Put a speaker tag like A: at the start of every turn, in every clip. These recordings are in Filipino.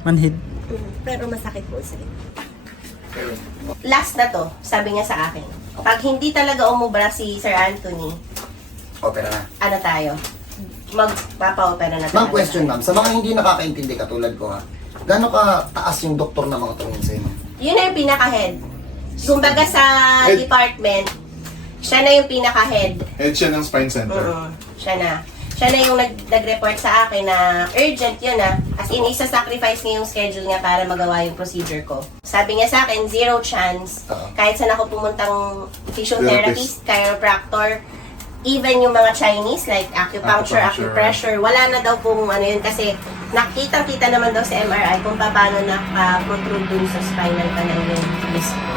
A: Manhid.
B: Pero masakit po sir. Last na to, sabi niya sa akin. Pag hindi talaga umubra si Sir Anthony,
C: Opera na.
B: ano tayo? Magpapa-opera na
C: Ma'am,
B: tayo.
C: question ma'am. Sa mga hindi nakakaintindi katulad ko ha, gaano ka taas yung doktor na mga tumingin sa'yo ma'am?
B: Yun na yung pinaka-head. Kumbaga sa
D: Head.
B: department, siya na yung pinaka-head.
D: Head siya ng spine center.
B: Siya na. Siya na yung nag-report sa akin na urgent yun As in, isa-sacrifice niya yung schedule niya para magawa yung procedure ko. Sabi niya sa akin, zero chance. Kahit saan ako pumuntang physiotherapist, chiropractor, even yung mga Chinese, like acupuncture, acupressure, wala na daw pong ano yun kasi nakitang-kita naman daw sa MRI kung paano protrude dun sa spinal canal yung disc ko.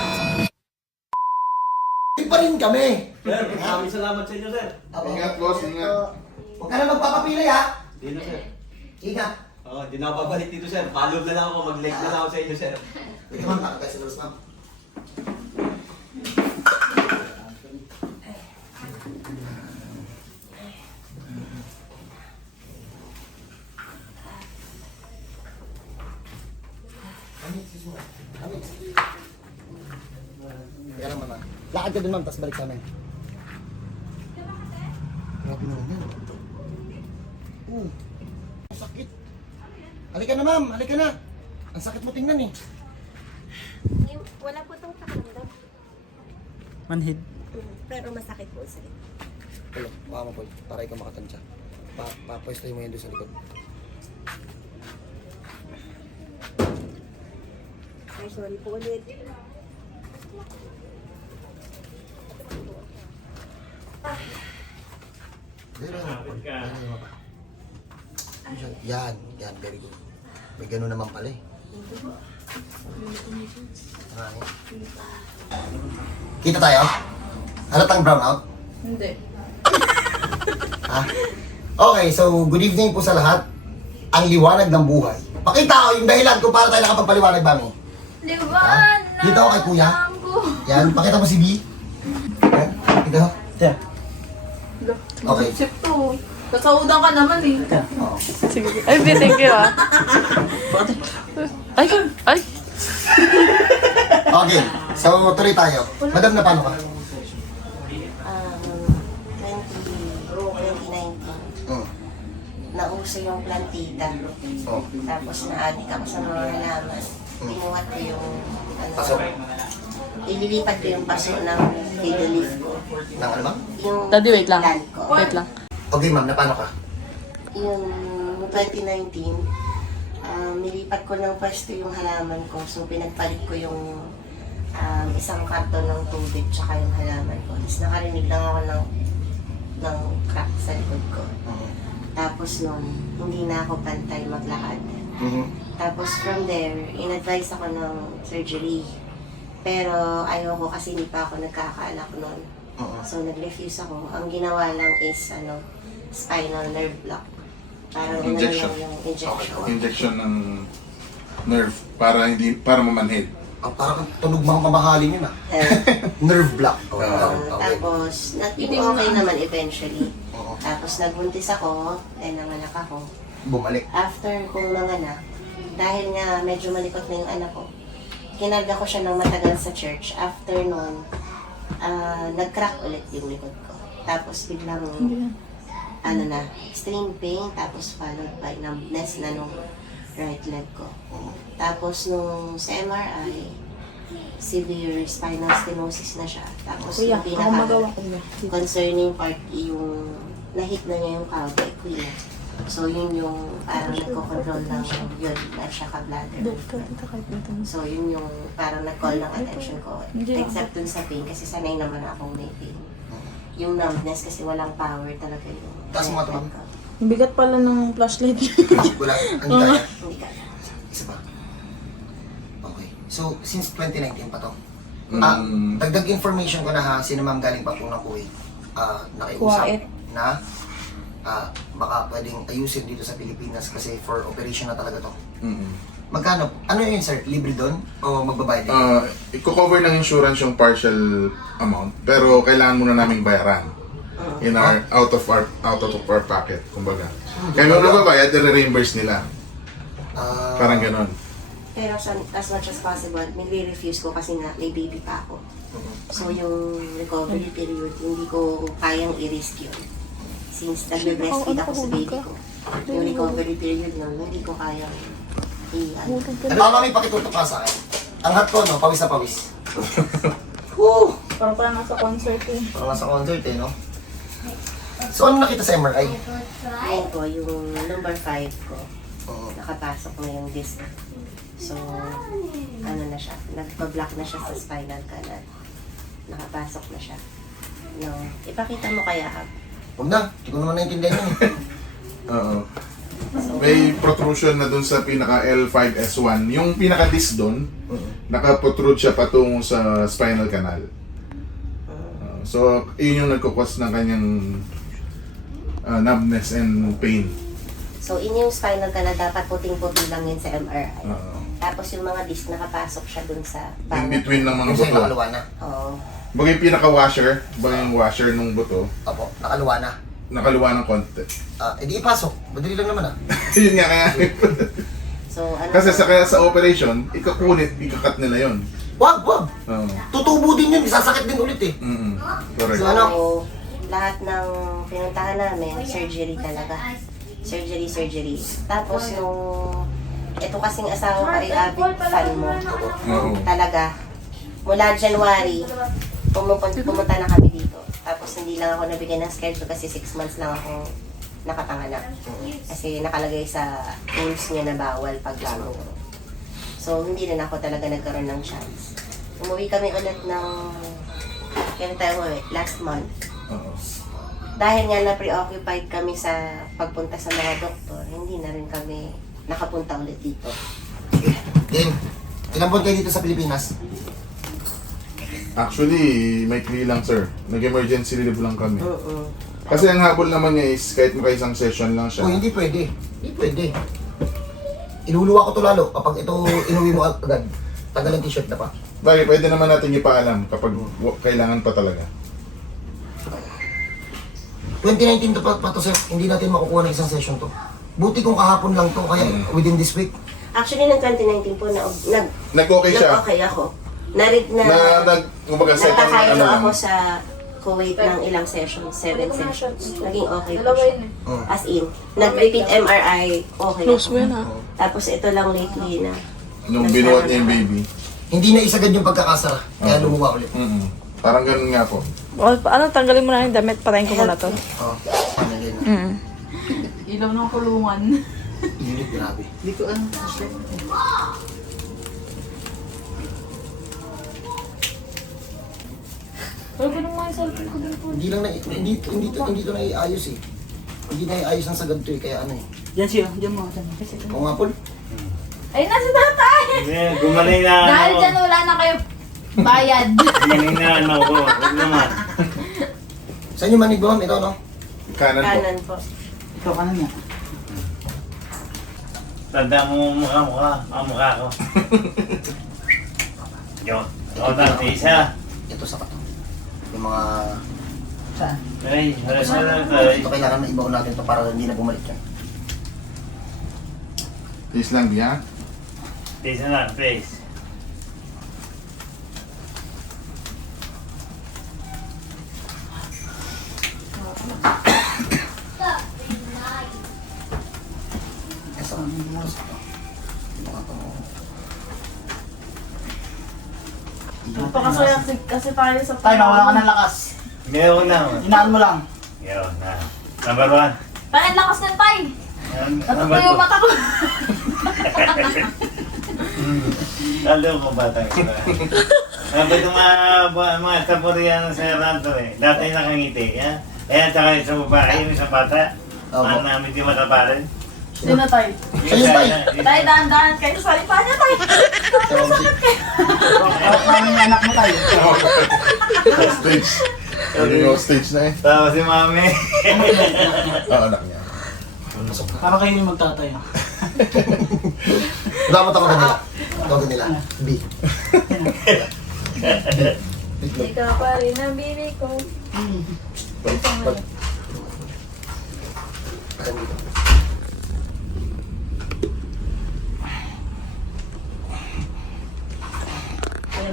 C: Hindi pa rin kami.
E: Sir, maraming salamat sa inyo, sir.
D: Ingat, boss, ingat.
C: Huwag ka na magpapapilay ha.
E: Hindi na, sir.
C: Ingat.
E: Oo, hindi na ako babalik dito, sir. Follow na lang ako, mag-leg na lang ako sa inyo, sir.
C: Wait ma'am, nakagay sa doors ma'am. Kaya naman ma'am. Lakad ka dun ma'am, tapos balik sa amin. Grabe naman yan. Ang sakit. Halika na ma'am, halika na. Ang sakit mo tingnan eh.
B: Wala po itong pakiramdam.
A: Manhid.
B: Pero masakit po sir.
C: Polo, baka mo Pol, para ikaw makatansya. Papwesto mo yan doon sa likod.
B: Ay, sorry po ulit.
C: Yan, very good. May gano'n naman pala eh. Marami. Kita tayo? Halatang brownout?
F: Hindi.
C: Ha? Okay, so good evening po sa lahat. Ang liwanag ng buhay. Pakita ko yung dahilan kung para tayo nakapagpaliwanag, Mami.
F: Liwanag!
C: Dito ako kay Kuya. Yan, pakita mo si B. Yan, dito. Yeah. Okay.
F: Sip to. Kasaudan ka naman eh.
C: Oo.
A: Sige. Ay, thank you ah. Ay, ay.
C: Okay, so tuloy tayo. Madam, na paano ka?
B: 2019,
C: Hmm.
B: nauso yung plantita.
C: Oh.
B: Tapos na-addict ako sa mga halaman. Binuhat ko yung,
C: Pasok.
B: ililipat ko yung paso ng fiddle leaf ko.
C: Nang ano ba?
B: Yung
A: Daddy, wait lang.
B: plant ko.
A: Wait lang.
C: Okay, ma'am, na paano ka?
B: Yung 2019, nilipat ko ng pwesto yung halaman ko. So, pinagpalit ko yung isang karton ng tubig tsaka yung halaman ko. Tapos nakarinig lang ako ng crack sa likod ko. Tapos nun, hindi na ako pantay maglakad. Tapos from there, in-advise ako ng surgery. Pero ayoko kasi hindi pa ako nagkakaanak nun. So nag-refuse ako. Ang ginawa lang is spinal nerve block. Parang
D: Injection.
B: Lang yung injection.
D: Injection ng nerve para mamanhid.
C: Parang tunog mga mamahalin yun ah. Nerve block.
B: Tapos, naging okay naman eventually. Tapos nagbuntis ako, then nanganak ako.
C: Bumalik.
B: After kong nanganak, dahil nga medyo malikot na yung anak ko, kinarga ko siya ng matagal sa church. After nun, nag-crack ulit yung likod ko. Tapos biglang, extreme pain, tapos followed by numbness na nung right leg ko. Tapos nung sa MRI, severe spinal stenosis na siya. Tapos
F: Kuya,
B: yung
F: ako magawa ko na.
B: concerning part, yung nahit na niya yung caudate ko yun. So yun yung parang nagko-control ng yun at saka bladder. So yun yung parang nag-call ng attention ko. Except dun sa pain kasi sanay naman akong may pain. Yung numbness kasi walang power talaga yung
C: Taas mo nga ito, ma'am.
F: Ang bigat pala ng flashlight.
C: Wala. Hindi kaya.
B: Hindi kaya.
C: Isa pa. Okay. So, since 2019 pa to.
D: Mm.
C: Dagdag information ko na ha, sino ma'am galing pa po ng Kuwait. Nakiusap
F: Kuwait.
C: na baka pwedeng ayusin dito sa Pilipinas kasi for operation na talaga to. Magkano? Ano yun sir? Libre doon? O magbabayad din?
D: I-cover ng insurance yung partial amount, pero kailangan muna naming bayaran in our out of our pocket, kumbaga. Kaya nung nababayad, i-reimburse nila. Parang ganon.
B: Pero as much as possible, nire-refuse ko kasi nga may baby pa ako. So yung recovery period, hindi ko kayang i-risk yun. Since nagbe-breastfeed ako sa baby ko. Yung recovery period nun, hindi ko kayang i-ano.
C: Mami, pakitutok ka sa akin. Ang hot ko, no? Pawis na pawis. Woo!
F: Parang pa nasa concert eh.
C: Parang nasa concert eh, no? So, ano nakita sa MRI?
B: Ngayon po, yung number 5 ko,
C: Oo.
B: nakapasok na yung disc. So, ano na siya, nagpa-block na siya sa spinal canal. Nakapasok na siya. No, ipakita mo kaya, Hab.
C: Huwag na, hindi ko naman naintindihan yun eh.
D: Oo. May protrusion na dun sa pinaka L5S1. Yung pinaka-disc dun, naka-protrude siya patungo sa spinal canal. So, yun yung nagkukos ng kanyang numbness and pain.
B: So, yung spinal canal, dapat puting-puti lang yun sa MRI.
D: Oo.
B: Tapos yung mga disc, nakapasok siya dun sa
D: In between ng mga
C: Yung sa'yo
D: buto.
C: nakaluwa na.
B: Oo.
D: Baga yung pinaka-washer, baga yung washer nung buto,
C: Opo, nakaluwa na.
D: nakaluwa ng konti.
C: Edi ipasok. Madali lang naman ah.
D: Yun nga kaya.
B: So, ano
D: Kasi sa operation, ikakat nila yun.
C: Wag, wag.
D: Oo.
C: Tutubo din yun, sasakit din ulit eh.
D: Correct.
C: So, ano?
B: So, lahat ng pinuntahan namin, surgery talaga. Surgery. Tapos nung, ito kasing asawa ko ay avid fan mo.
D: Oo.
B: Talaga. Mula January, pumunta na kami dito. Tapos hindi lang ako nabigyan ng schedule kasi 6 months lang ako nakapanganak. Kasi nakalagay sa rules niya na bawal pag gano'n. So, hindi rin ako talaga nagkaroon ng chance. Umuwi kami ulit ng, kailan tayo umuwi? Last month.
D: Oo.
B: Dahil nga na-preoccupied kami sa pagpunta sa mga doktor, hindi na rin kami nakapunta ulit dito.
C: Game. Ilang buwan kayo dito sa Pilipinas?
D: Actually, may clear lang sir. Nag-emergency relief lang kami.
B: Oo.
D: Kasi ang habol naman niya is kahit makaisang session lang siya.
C: Oh, hindi pwede. Hindi pwede. Iluluwa ko to lalo kapag ito inuwi mo agad. Tagal ang t-shirt na pa.
D: Bakit pwede naman natin ipaalam kapag kailangan pa talaga.
C: 2019 to pa to sir. Hindi natin makukuha ng isang session to. Buti kung kahapon lang to, kaya within this week.
B: Actually, noong 2019 po,
D: Nag-okay siya.
B: nag-okay ako.
D: Kumbaga second
B: Nagkakayo
D: lang.
B: ako sa Kuwait ng ilang sessions, 7 sessions. Naging okay po
F: Dalawa
B: siya.
F: yun eh.
B: As in, nag-repeat MRI, okay
A: Close
B: ako.
A: mo yun ha.
B: Tapos ito lang lately na.
D: Nung binuhat niya yung baby.
C: Hindi na isagad yung pagkakasara, kaya lumuwa ulit.
D: Parang ganun nga po.
A: Ano, tanggalin mo na yung damit, patayin ko muna to.
C: Oo, ano yun.
F: Ilaw ng kulungan.
C: Unit, grabe.
F: Hindi ko ano. Pero ko nung mga cellphone ko din po.
C: Hindi lang na, hindi to naiayos eh. Hindi naiayos ang sagad to eh, kaya ano eh.
A: Yan siya, diyan mo.
C: Oo nga, Paul.
F: Ay, nasa tatay!
E: Gumaling na
F: Dahil
E: ano.
F: dyan wala na kayo bayad.
E: Gumaling na ano ko. Huwag naman.
C: Saan yung manig mo, ito no?
D: Kanan po.
B: Kanan po.
A: Ikaw ka na niya.
E: Tanda mo mukha ko. Yun. Ako na, isa.
C: Ito sa kato. Yung mga...
A: Saan?
E: Ay,
C: Ito kailangan na ibaon natin to para hindi na bumalik yan.
D: Please lang, Bia.
E: Isa na, please.
C: Ito.
F: Pakasaya kasi tayo sa
A: Tayo, nawala ka ng lakas.
E: Ngayon na.
A: Hinaan mo lang.
E: Ngayon na. Number 1.
F: Tayo, lakas ng tay!
E: Number
F: Natutuyo yung
E: 2.
F: mata ko.
E: Lalo ko batang ito. Sabi itong mga sapurian sa ranto eh. Dati nakangiti. Ya? Kaya tsaka sa babae, yung sa bata.
C: Opo.
E: Ano namin di mataparin.
F: Sino tay?
C: Sa'yo, tay.
F: Tay, dahan-dahan kayo sa lipa niya tay.
A: Paano yung anak mo tayo?
D: Stage. Yung stage na eh.
E: Tapos si mami.
D: Anak niya.
A: Parang kayo yung magtatayo.
C: Dapat ako na nila. Tawagin nila. B.
F: Ikaw pa rin ang bibi ko.
C: Parang dito.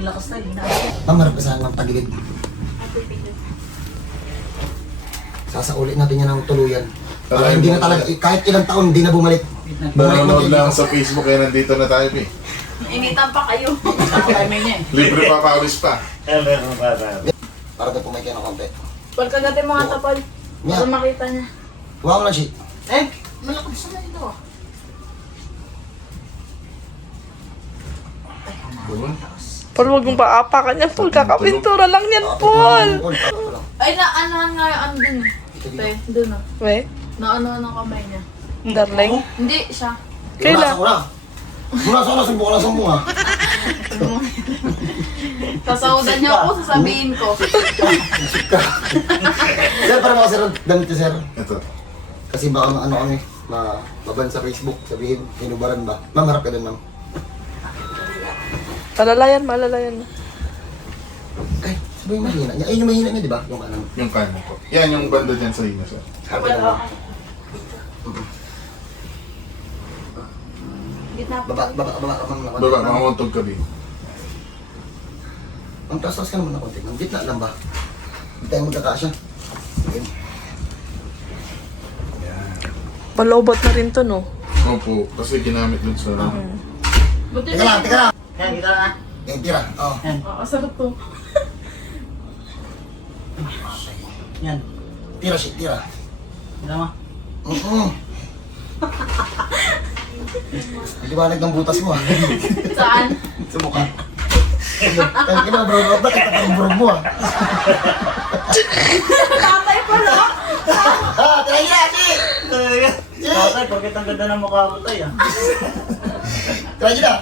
A: yung lakas tayo.
C: Ma'am, harap ka sa akin, ma'am, tagilid. Sasaulin natin yan ng tuluyan. Para hindi na talaga, kahit ilang taon, hindi na bumalik.
D: Nanonood lang sa Facebook kaya nandito na tayo eh.
F: Initan pa kayo.
A: Kaya niya eh.
D: Libre pa, pawis pa.
E: Hello, mga bata.
C: Para daw pumay kayo ng konti.
F: Pagkagatin mo nga tapal. Para makita niya.
C: Huwag mo lang, shit.
A: Eh, malakas na ito ah.
G: Paul, huwag mong paapakan yan, Paul. Kakapintura lang yan, Paul.
F: Ay, naanohan nga yung ano dun. Tay, dun ah.
G: We,
F: Naanohan ang kamay niya.
G: darling.
F: Hindi, siya.
G: Kailan?
C: Muna sa sumbong ka ng sumbong ha.
F: Sasahudan niya ako, sasabihin ko.
C: Sir, para mga sir, damit ko sir.
D: Ito.
C: Kasi baka ano kami, mababan sa Facebook, sabihin, hinubaran ba? Ma'am, harap ka din, ma'am.
G: Malalayan.
C: Ay, sabi yung mahina niya. Ay, yung mahina niya, di ba? Yung kanan.
D: Yung kanan ko. Yan yung banda dyan sa inyo, sir.
C: Harap ka din, ma'am.
F: Gitna po.
C: Baba, ma'am.
D: Baba, makamontog ka din.
C: Ma'am, taas ka naman na konti. Ma'am, gitna lang ba? Hindi tayo magkakasya. Ayun.
G: Palobot na rin to, no?
D: Opo, kasi ginamit dun sa...
F: Buti
C: Teka lang, teka lang.
A: Yan, kita na.
C: Yan, tira. Oo.
F: Oo, sarap to.
A: Yan.
C: Tira, shit, tira.
A: Kita mo.
C: Ang liwanag ng butas mo ha.
F: Saan?
C: Sa mukha. Kaya kina bro, bakit ang bro mo ha?
F: Tatay pala.
C: Tira nila, shit!
A: Tatay, bakit ang ganda ng mukha ko tayo ah?
C: Tira nila.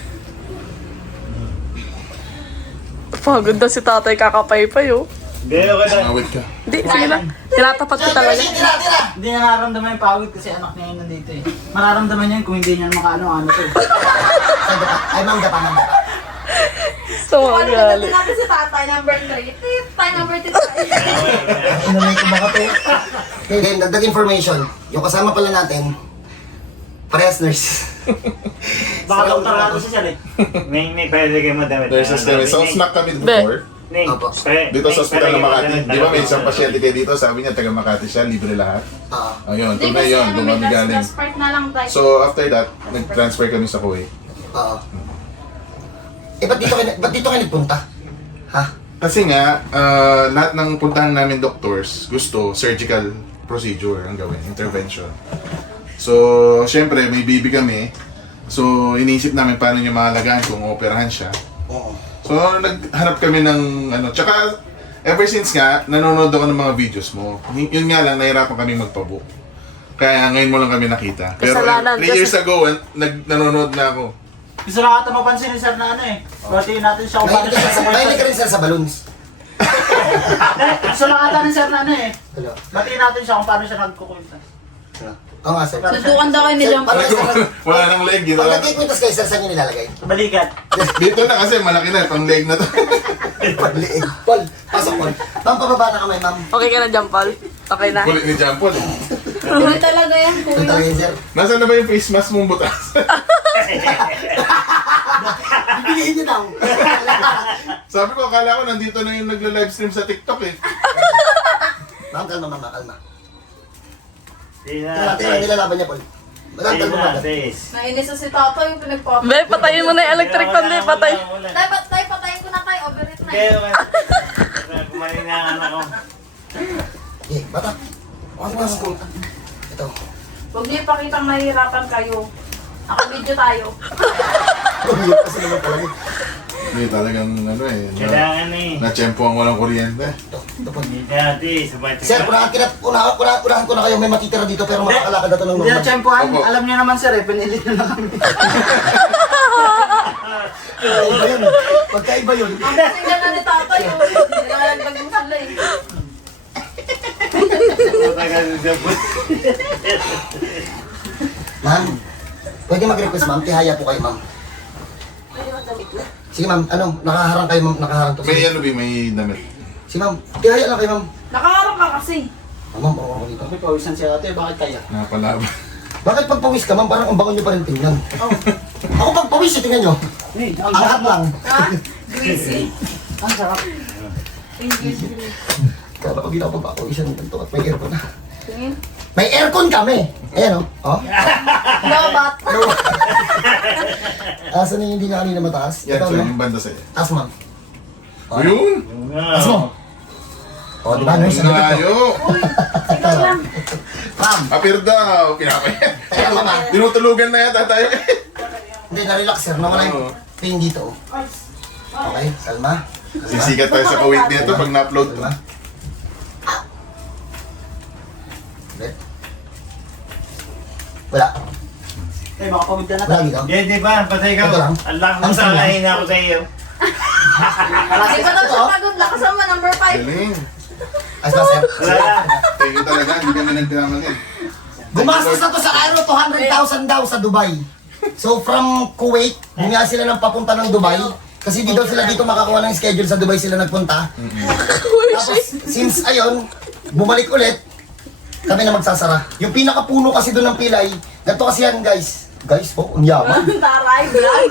G: Pagod na si tatay, kakapaypay, oh.
E: Gaya ka na.
D: Awit ka.
G: Hindi, sige na. Tinatapat ko talaga.
C: Tira, tira!
A: Hindi niya nararamdaman yung pagod kasi anak niya yun nandito eh. Mararamdaman niya yun kung hindi niya makaano-ano to eh.
C: Ay, ma'am, dapa.
G: So,
F: Ano
G: mga
F: na
G: gali.
F: natin si tatay number 3? Tatay number 3 tayo.
C: Inamay ko baka to. Okay, then, dagdag information. Yung kasama pala natin, parehas nurse.
A: Baka doktor natin si Sir eh.
E: May pwede kayo madamit.
D: There's a story. So, snack kami before.
C: Opo.
D: Dito sa ospital ng Makati. Di ba may isang pasyente kayo dito? Sabi niya, taga Makati siya, libre lahat. Ayun,
F: Hindi
D: doon na
F: kasi
D: yun,
F: ano,
D: doon
F: may
D: kami galing.
F: last part na lang tayo.
D: So, after that, nag-transfer kami sa Kuwait.
C: Oo. Eh, ba't dito kayo nagpunta? Ha?
D: Kasi nga, lahat ng puntahan namin doctors, gusto surgical procedure ang gawin, intervention. So, syempre, may baby kami. So, iniisip namin paano niya maalagaan kung operahan siya.
C: Oo.
D: So, naghanap kami ng ano. Tsaka, ever since nga, nanonood ako ng mga videos mo. Yun nga lang, nahirapan kami magpabook. Kaya ngayon mo lang kami nakita. Pero
G: Kasalanan,
D: 3 years ago, nanonood na ako.
A: Gusto lang ata mapansin ni Sir na ano eh. Batiin natin siya kung paano siya
C: Mahilig ka rin sir sa balloons.
A: Gusto lang ata ni Sir na ano eh.
C: Hello.
A: Batiin natin siya kung paano siya nagkukwenta.
C: Hello. Oo nga sir.
F: Susukan daw kayo ni
C: Sir,
F: Jump.
C: parang sir,
D: Wala nang leg, yun
C: pag
D: lang.
C: nagkikwintas kayo sir, saan nyo nilalagay?
A: Balikat.
D: Dito na kasi, malaki na, pang leg na to.
C: Pagliig. Paul, pasok Paul. Ma'am, pababa na kamay ma'am.
G: Okay ka na dyan, Paul? Okay na?
D: Kulit ni Jampol eh.
F: Kulit talaga yan,
C: Ito
F: kuya.
C: talaga yun sir.
D: Nasaan na ba yung face mask mong butas?
C: Bibiliin nyo daw.
D: Sabi ko, akala ko nandito na yung nagla-livestream sa TikTok eh.
C: Ma'am, kalma ma'am, kalma.
E: Tira,
C: Tira, nilalaban niya Paul. Madagdag mo madagdag.
F: Nainis na si tatay yung pinagpapalala.
G: Be, patayin mo na yung electric fan, be. Patay.
F: Tay, patayin ko na tayo. Overheat na
E: Kaya
F: eh.
E: kumain na ang anak ko.
C: Eh, bata. Pasok. Ito.
F: Huwag niyo ipakitang nahihirapan kayo. Naka-video tayo.
C: Kumiyot kasi naman pala yun.
D: Hindi talagang ano eh.
E: Kailangan eh.
D: Na-tsempo ang walang kuryente.
C: Ito Paul.
E: Hindi dati, sabay
C: Sir, unahan ko na kayo. May matitira dito pero makakalakad na ito ng
A: Hindi na
C: normal.
A: tsempohan.
D: Opo.
A: Alam niyo naman Sir eh, pinili niyo na kami.
C: Pagkaiba yun. Pagkaiba yun.
F: Ang tingnan na ni tatay. Nilalagdag mo sila eh.
C: Ma'am, pwede mag-request ma'am. Tihaya po kayo ma'am. Sige ma'am, ano, nakaharang kayo ma'am, nakaharang to.
D: May ano ba, may damit.
C: Sige ma'am, tihaya lang kayo ma'am.
F: Nakaharap ka kasi.
C: Ma'am, parang ako dito.
A: Kasi pawisan siya ate, bakit kaya?
D: Napalaban.
C: Bakit pag pawis ka ma'am, parang ang bangon nyo pa rin tingnan? Ako pag pawis, tingnan nyo.
A: Ang
C: Angat lang.
F: Ha? Greasy.
A: Ang sarap.
C: Kala ko ginawa pa ako isang ganito at may aircon na.
F: Tingin.
C: May aircon kami! Ayan o. Oh.
F: Lobat.
C: Asan na yung hindi nga kanina mataas?
D: Yan,
C: Ikaw
D: so
C: na.
D: yung banda sa'yo.
C: Taas ma'am.
D: O yun!
C: Taas mo. O, di ba? Nurse,
D: Ang
C: sagot ko.
D: layo!
F: Ikaw lang.
C: Ma'am,
D: Apir daw! Pinapayat.
C: teka ma'am ah.
D: Tinutulugan na yata tayo.
C: Hindi, na-relax sir. Nawala
D: Oo.
C: yung pain dito. Oh. Okay, kalma.
D: Sisikat tayo sa kawit nito pag na-upload to.
C: Kalma. Ulit. Wala.
A: Eh, baka pagod ka na
C: Wala
A: tayo.
C: dito.
E: Di ba? Patay ka.
C: Ito lang.
E: Allah ko
C: Hamstring
E: sa
C: lang.
E: kain ako sa iyo.
F: Di ba daw siya pagod? Lakas naman, number 5.
D: Galing.
C: Ayos ba sir?
E: Wala na.
D: Thank you talaga. Hindi kami nagkakamali.
C: Gumastos na to sa Aero, 200,000 daw sa Dubai. So from Kuwait, bumiyaya sila ng papunta ng Dubai. Kasi di daw sila dito makakuha ng schedule, sa Dubai sila nagpunta. Tapos since ayon, bumalik ulit, kami na magsasara. Yung pinakapuno kasi doon ng pilay, ganito kasi yan guys. Guys po, ang yaman.
F: Taray, vlog.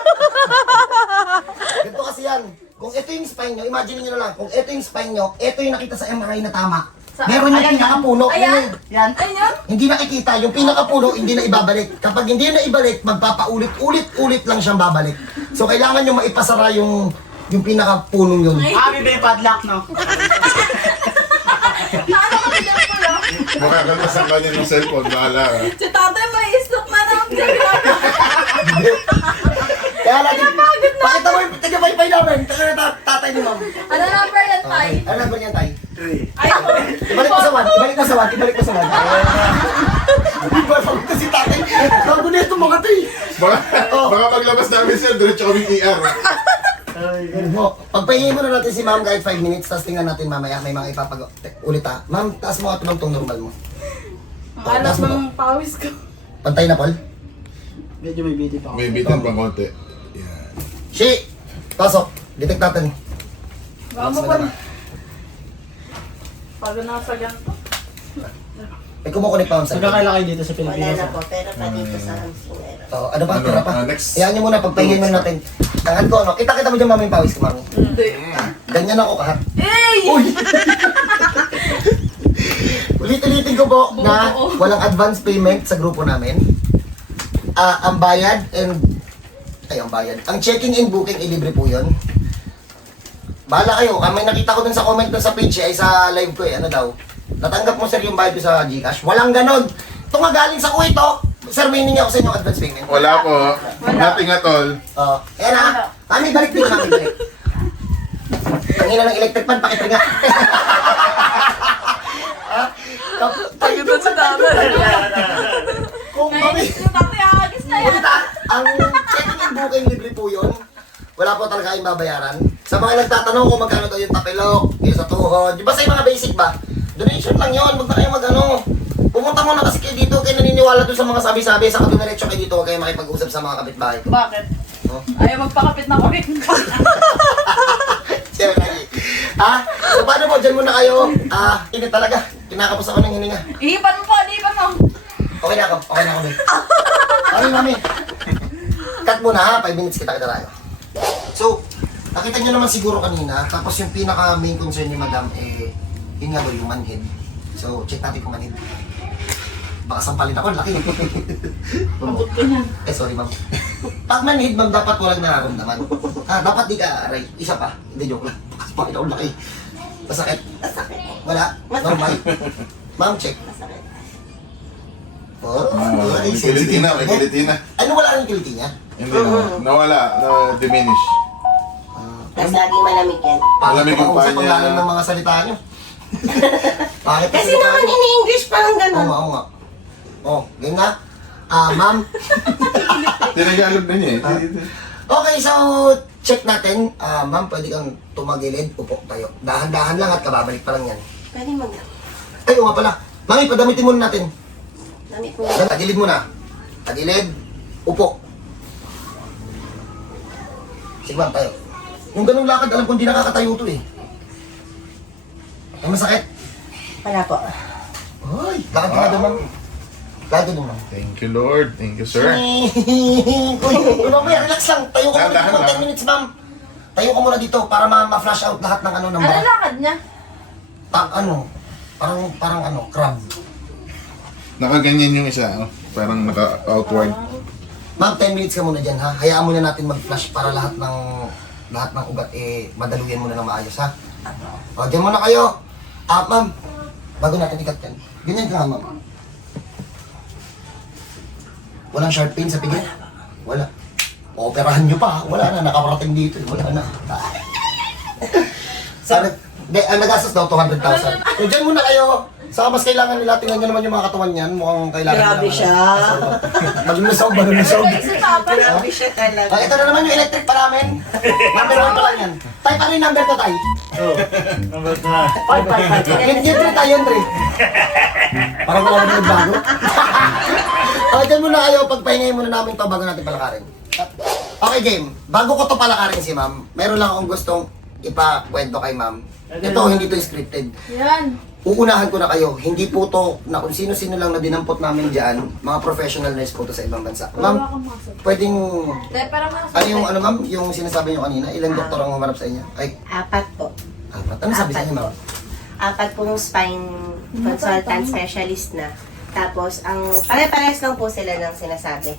C: Ganito kasi yan. Kung ito yung spine nyo, imagine nyo na lang, kung ito yung spine nyo, ito yung nakita sa MRI na tama. Meron yung pinakapuno.
F: Ayan.
A: Yan.
F: Ayun.
C: Hindi nakikita, yung pinakapuno, hindi na ibabalik. Kapag hindi na ibalik, magpapaulit-ulit lang siyang babalik. So kailangan nyo maipasara yung pinakapunong yun.
A: Bibili padlock, no?
F: Paano ka bigyan ko lang?
D: Makakaltasan ka niya ng cellphone. Bahala ka.
F: Si tatay may istok na ng
C: Kaya lagi, pakita mo yung taga-paypay namin, tatay ni ma'am.
F: Ano number yan, tay?
C: Ano number niyan, tay?
F: Ay,
C: Ibalik mo sa 1, ibalik mo sa 1, ibalik mo sa 1. Iba sa mga si tatay. Bago na itong mga tay.
D: Baka paglabas namin sir, diretso kaming ER.
C: Pagpahingin mo na natin si ma'am kahit 5 minutes, tapos tingnan natin mamaya, may mga ulit ha. Ma'am, taas mo nga itong normal mo.
F: alas ng pawis ko.
C: Pantay na, Paul.
A: Medyo may beauty pa ako.
D: May bitin pang konti. Yan.
C: Shi! Pasok. Detect natin.
F: Baka mo pa. Pag nasa ganito.
C: May kumukunik pa ma'am sa
A: Magkakaila kayo dito sa
B: Wala
A: Pilipinas.
B: na po, pero pa dito sa hamstring.
C: Ano ba? Tira pa.
D: Next.
C: Iyan nyo muna, pagpahingin mo natin. Tangan ko, no? Kita-kita mo dyan mami yung pawis ko, mami.
F: Hindi.
C: Ganyan ako kahat.
F: Hey!
C: Uy! Ulit-ulitin ko po na walang advance payment sa grupo namin. Ang bayad and... Ay, ang bayad. Ang checking and booking, libre po yun. Bahala kayo. May nakita ko dun sa comment dun sa page ay sa live ko eh. Ano daw? Natanggap mo sir yung bayad ko sa Gcash? Walang ganon. Ito nga galing sa Kuwait oh. Sir, may hiningi ako sa inyo advance payment.
D: Wala po. Nothing at all.
C: Ayan ha. Kami, balik din kami. Balik. Ang ina ng electric fan, pakitringa.
G: Pagod na si tatay.
C: Kung kami,
F: Nainis yung tatay, agis na yan.
C: ulit ha, ang checking and booking libre po yun. Wala po talaga kayong babayaran. Sa mga nagtatanong kung magkano daw yung tapilok, yung sa tuhod, di ba sa yung mga basic ba? Donation lang yun, huwag na kayo mag-ano. Pumunta muna kasi kayo dito, kayo naniniwala doon sa mga sabi-sabi, sa kadumiretso kayo dito, huwag kayo makipag-usap sa mga kapitbahay ko.
F: Bakit?
C: Oh.
F: Ayaw magpakapit na kami.
C: Siyempre. Ha? So paano po, dyan muna kayo. Init talaga. Kinakapos ako ng hininga.
F: Ihipan mo po, ihipan mo.
C: Okay na ako, babe. Okay, mami. Cut muna ha, 5 minutes kita tayo. So, nakita niyo naman siguro kanina, tapos yung pinaka main concern ni madam, yun nga daw yung manhead. So, check natin kung manhead. Baka sampalin ako, laki.
F: Abot ko yan.
C: Sorry ma'am. Pag manhead ma'am, dapat walang nararamdaman. Dapat di ka aray. Isa pa. Hindi, joke lang. Kasi bakit ako laki. Masakit.
B: Masakit.
C: Wala. Normal. Ma'am, check.
B: Masakit.
D: May kiliti na, may kiliti na.
C: Ano wala ang kiliti niya?
D: Hindi na. Nawala. Na-diminish.
B: Tapos laging malamig yan.
D: Malamig yung
C: Pangusap ang
D: paa niya.
C: lalim ng mga salita niyo. Bakit
B: Kasi naman in-English parang
C: Oo
B: gano'n.
C: nga, oo nga. Oh, ganyan nga. Ma'am.
D: Tinagalog na niya eh.
C: Okay, so check natin. Ma'am, pwede kang tumagilid, upo tayo. Dahan-dahan lang at kababalik pa lang yan.
B: Pwede mag...
C: Ay, oo nga pala. Mami, padamitin muna natin.
B: Dami po.
C: Tagilid muna. Tagilid, upo. Sige ma'am, tayo. Yung ganung lakad, alam kong di nakakatayo to eh. Ay, masakit.
B: Wala po.
C: Ay, lakad ka na doon, ma'am. Lakad ka doon, ma'am.
D: Thank you Lord. Thank you sir.
C: Uy, mamaya, relax lang. Tayo ka muna
D: Dahan-dahan
C: for
D: lang.
C: 10 minutes, ma'am. tayo ka muna dito para ma-flash out lahat ng ano ng
F: Ano
C: barak.
F: lakad niya?
C: Parang crab.
D: Nakaganyan yung isa, oh. Parang naka-outward.
C: Ma'am, 10 minutes ka muna dyan ha. Hayaan muna natin mag-flash para lahat ng ugat madaluyan muna ng maayos ha. O, dyan muna kayo. Ma'am, bago natin ikat yan. Ganyan ka ma'am. Walang sharp pain sa pigil? Wala. Operahan nyo pa. Wala na, nakaparating dito. Wala na. Nagastos daw 200,000. So dyan muna kayo. Saka mas kailangan nila, tingnan nyo naman yung mga katawan niyan. Mukhang kailangan
B: Grabe
C: nila.
B: siya.
C: Malulusog.
F: Si Papa.
B: Grabe siya talaga.
C: Ito na naman yung electric pa namin. Number 1 pa lang yan. Tay, paano yung number ko, Tay?
E: Oh, number 2.
C: Yung 3 tayo, yung 3. Parang wala na nagbago. Dyan muna kayo, pagpahingay muna namin to bago natin palakarin. Okay, game. Bago ko to palakarin si ma'am, meron lang akong gustong ipakwento kay ma'am. Ito, hindi to scripted.
F: Yan.
C: Uunahan ko na kayo, hindi po to na kung sino-sino lang na dinampot namin dyan, mga professional nurse po to sa ibang bansa. Ma'am, pwedeng, ano yung ano ma'am, yung sinasabi nyo kanina, ilang doktor ang humarap sa inyo? Ay,
B: 4 po.
C: apat. Ano sabi sa inyo ma'am?
B: 4 pong spine consultant specialist na. Tapos, ang pare-pares lang po sila ng sinasabi.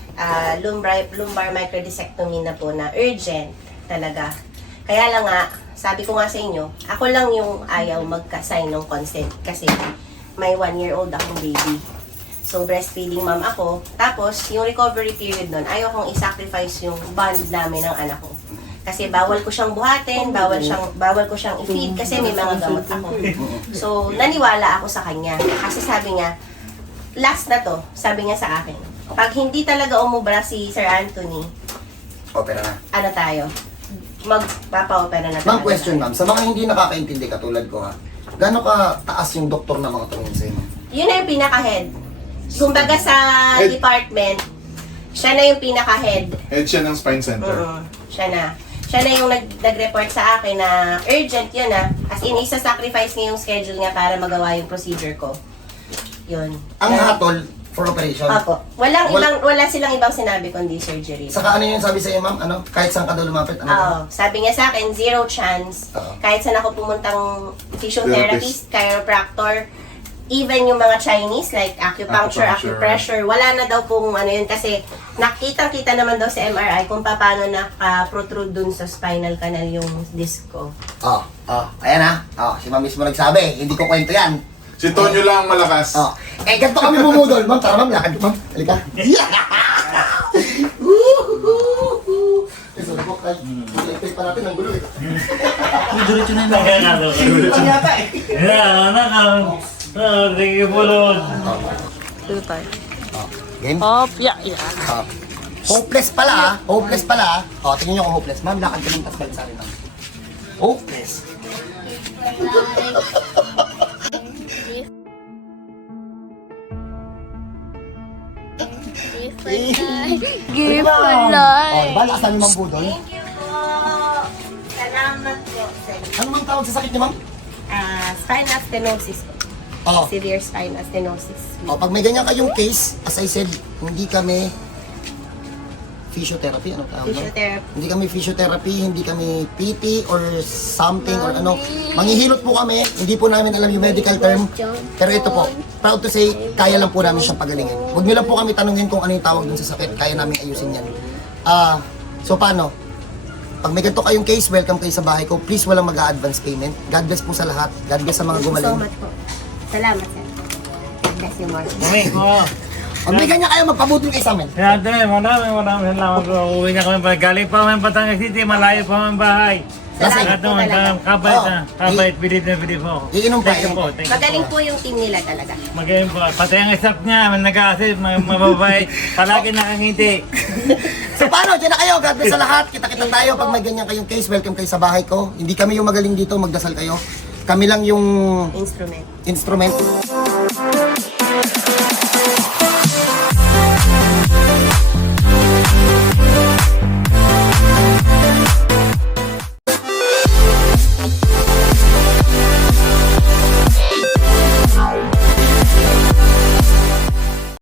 B: Lumbar microdiscectomy na po na urgent talaga. Kaya lang nga, sabi ko nga sa inyo, ako lang yung ayaw magka-sign ng consent kasi may 1-year-old akong baby. So, breastfeeding mom ako. Tapos, yung recovery period nun, ayaw kong i-sacrifice yung bond namin ng anak ko. Kasi bawal ko siyang buhatin, bawal ko siyang i-feed kasi may mga gamot ako. So, naniwala ako sa kanya. Kasi sabi niya, last na to, sabi niya sa akin, pag hindi talaga umubra si Sir Anthony,
C: Opera na.
B: ano tayo? Magpapa-opera na tayo.
C: Ma'am, question ma'am, sa mga hindi nakakaintindi katulad ko ha, gaano ka taas yung doktor na mga tumingin sa'yo ma'am?
B: Yun na yung pinaka-head. Kumbaga sa
D: Head.
B: department, siya na yung pinaka-head.
D: Head siya ng spine center.
B: Siya na. Siya na yung nag-report sa akin na urgent yun As in, isa-sacrifice niya yung schedule niya para magawa yung procedure ko. Yun.
C: Ang hatol for operation.
B: Apo. Wala silang ibang sinabi kundi surgery.
C: Saka ano yung sabi sa'yo ma'am? Ano? Kahit saan ka daw lumapit? Ano?
B: Oo. Sabi niya sa akin, 0 chance.
C: Oo.
B: Kahit saan ako pumuntang physiotherapist, chiropractor, even yung mga Chinese, like acupuncture, acupressure, wala na daw pong ano yun. Kasi nakitang-kita naman daw sa MRI kung paano naka-protrude dun sa spinal canal yung disc ko.
C: Ayan ha. Si ma'am mismo nagsabi, hindi ko kwento yan.
D: Si Tonyo lang ang malakas.
C: Ganito kami bumudol. Ma'am, tara ma'am, lakad ma'am. Halika. Sorry po, Kay. Ilagay pa natin ang gulo eh.
A: Diretso na yun.
E: Kaya nga daw.
C: Yata eh.
E: Sige pulot.
G: Dito tayo.
C: Game?
G: Yeah.
C: Hopeless pala ah. Hopeless pala ah. Tingnan nyo kung hopeless. Ma'am, lakad ka ng tas balik sa akin ma'am. Hopeless.
G: Give a life.
C: Bala sa ma'am Budol.
B: Thank you po! Salamat po.
C: Ano mang tawag sa sakit niya ma'am?
B: Spinal stenosis po.
C: Oo.
B: Severe spinal stenosis.
C: Pag may ganyan kayong case, as I said, hindi kami physiotherapy, ano tawag?
B: Physiotherapy.
C: Hindi kami physiotherapy, hindi kami PT or something or ano. Manghihilot po kami, hindi po namin alam yung medical term. Pero ito po, proud to say, kaya lang po namin siyang pagalingin. Huwag niyo lang po kami tanungin kung ano yung tawag dun sa sakit, kaya namin ayusin yan. So paano? Pag may ganito kayong case, welcome kayo sa bahay ko. Please walang mag-a-advance payment. God bless po sa lahat. God bless sa mga
B: Thank you so
C: gumaling.
B: much po. Salamat, sir. God bless you more.
E: Mami, ko.
C: Pag may ganyan kayo, magpabudol kayo sa amin.
E: Kaya maraming salamat po. Uwi na kami pa. Galing pa kami Batangas City. Malayo pa kami bahay.
C: Lasing.
B: Salamat po talaga.
E: Kabait na. Kabait. Bilib na bilib po.
C: Iinom pa.
E: Thank you po. Thank you
B: Magaling
E: po.
B: po yung team nila talaga.
E: Magaling po. Pati ang staff niya. Nag-assist. Mababait. Palagi nakangiti.
C: So paano? Diyan na kayo. God bless sa lahat. Kita-kita tayo. Pag may ganyan kayong case, welcome kayo sa bahay ko. Hindi kami yung magaling dito. Magdasal kayo. Kami lang yung
B: Instrument.
C: instrument.